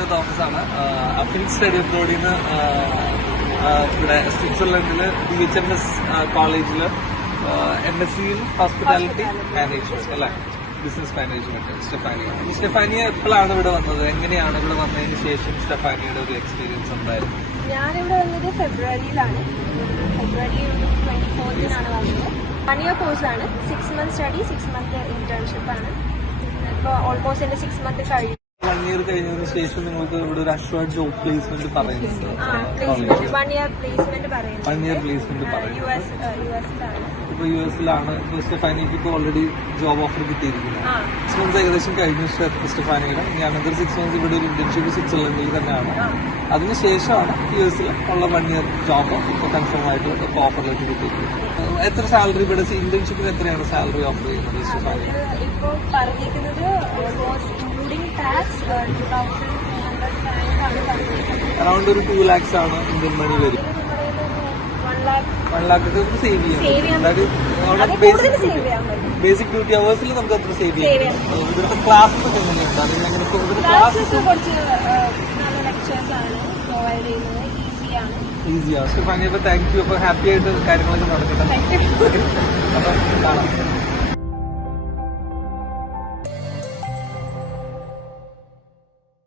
സ്റ്റെഫാനിയുടെ ഓഫീസാണ്. അഫിനിക്സ് സ്റ്റഡി അബ്രോഡിൽ നിന്ന് ഇവിടെ സ്വിറ്റ്സർലൻഡിൽ DHMS കോളേജിൽ MSc ഹോസ്പിറ്റാലിറ്റി മാനേജ്മെന്റ് അല്ലെ, ബിസിനസ് മാനേജ്മെന്റ്. സ്റ്റെഫാനിയ എപ്പോഴാണ് ഇവിടെ വന്നത്? എങ്ങനെയാണ് ഇവിടെ വന്നതിന് ശേഷം സ്റ്റെഫാനിയുടെ ഒരു എക്സ്പീരിയൻസ് എന്തായിരുന്നു? ഞാനിവിടെ വന്നത് ഫെബ്രുവരിയിലാണ്. ഫെബ്രുവരി 24-നാണ് വന്നത്. 1 year കോഴ്സാണ്. 6 months സ്റ്റഡി, 6 month ഇന്റേൺഷിപ്പ് ആണ്. ഇപ്പോൾ ഓൾമോസ്റ്റ് എന്റെ 6 month കഴിഞ്ഞു. 1 year കഴിഞ്ഞതിന് ശേഷം നിങ്ങൾക്ക് ഇവിടെ ഒരു അഷ്വർഡ് ജോബ് പ്ലേസ്മെന്റ് പറയുന്നുണ്ട്. 1 year പ്ലേസ്മെന്റ് പറയുന്നത്. 1 year പ്ലേസ്മെന്റ് പറയുന്നത് യുഎസിലാണ്. ഇപ്പൊ യുഎസിലാണ് സ്റ്റെഫാനിക്ക് ഇപ്പോൾ ഓൾറെഡി ജോബ് ഓഫർ കിട്ടിയിരിക്കുന്നത്. 6 months ഏകദേശം കഴിഞ്ഞു സ്റ്റെഫാനിയുടെ. ഇനി അനന്തർ 6 months ഇവിടെ ഒരു ഇന്റേൺഷിപ്പ് സ്വിറ്റ്സർലൻഡിൽ തന്നെയാണ്. അതിനുശേഷമാണ് യുഎസിൽ ഉള്ള 1 year ജോബ് ഇപ്പൊ കൺഫേം ആയിട്ട് ഇപ്പൊ ഓഫറിലേക്ക് കിട്ടിയിരിക്കുന്നത്. എത്ര സാലറി ഇവിടെ ഇന്റേൺഷിപ്പിന് എത്രയാണ് സാലറി ഓഫർ ചെയ്യുന്നത് സ്റ്റെഫാനി? ഇപ്പോൾ പറഞ്ഞിരിക്കുന്നത് ഇൻക്ലൂഡിംഗ് ടാക്സ് 2,300 ആണ് പറഞ്ഞിരിക്കുന്നത്. അറൌണ്ട് ഒരു 2 lakhs ആണ് ഇന്ത്യൻ മണി വരും. 1 lakh സേവ് ചെയ്യാം. ബേസിക് ഡ്യൂട്ടി അവേഴ്സിൽ നമുക്ക് അത്ര സേവ് ചെയ്യാം. ഇവിടുത്തെ ക്ലാസ്സസ് ഒക്കെ എങ്ങനെയുണ്ട്? അതിങ്ങനെ ക്ലാസ്സസ് കുറച്ച് നല്ല ലെക്ചേഴ്സ് ആണ് പ്രൊവൈഡ് ചെയ്യുന്നത്. ഈസിയാണ്. സ്റ്റെഫാനി, അപ്പൊ താങ്ക് യു. അപ്പൊ ഹാപ്പി ആയിട്ട് കാര്യങ്ങളൊക്കെ നടക്കട്ടെ.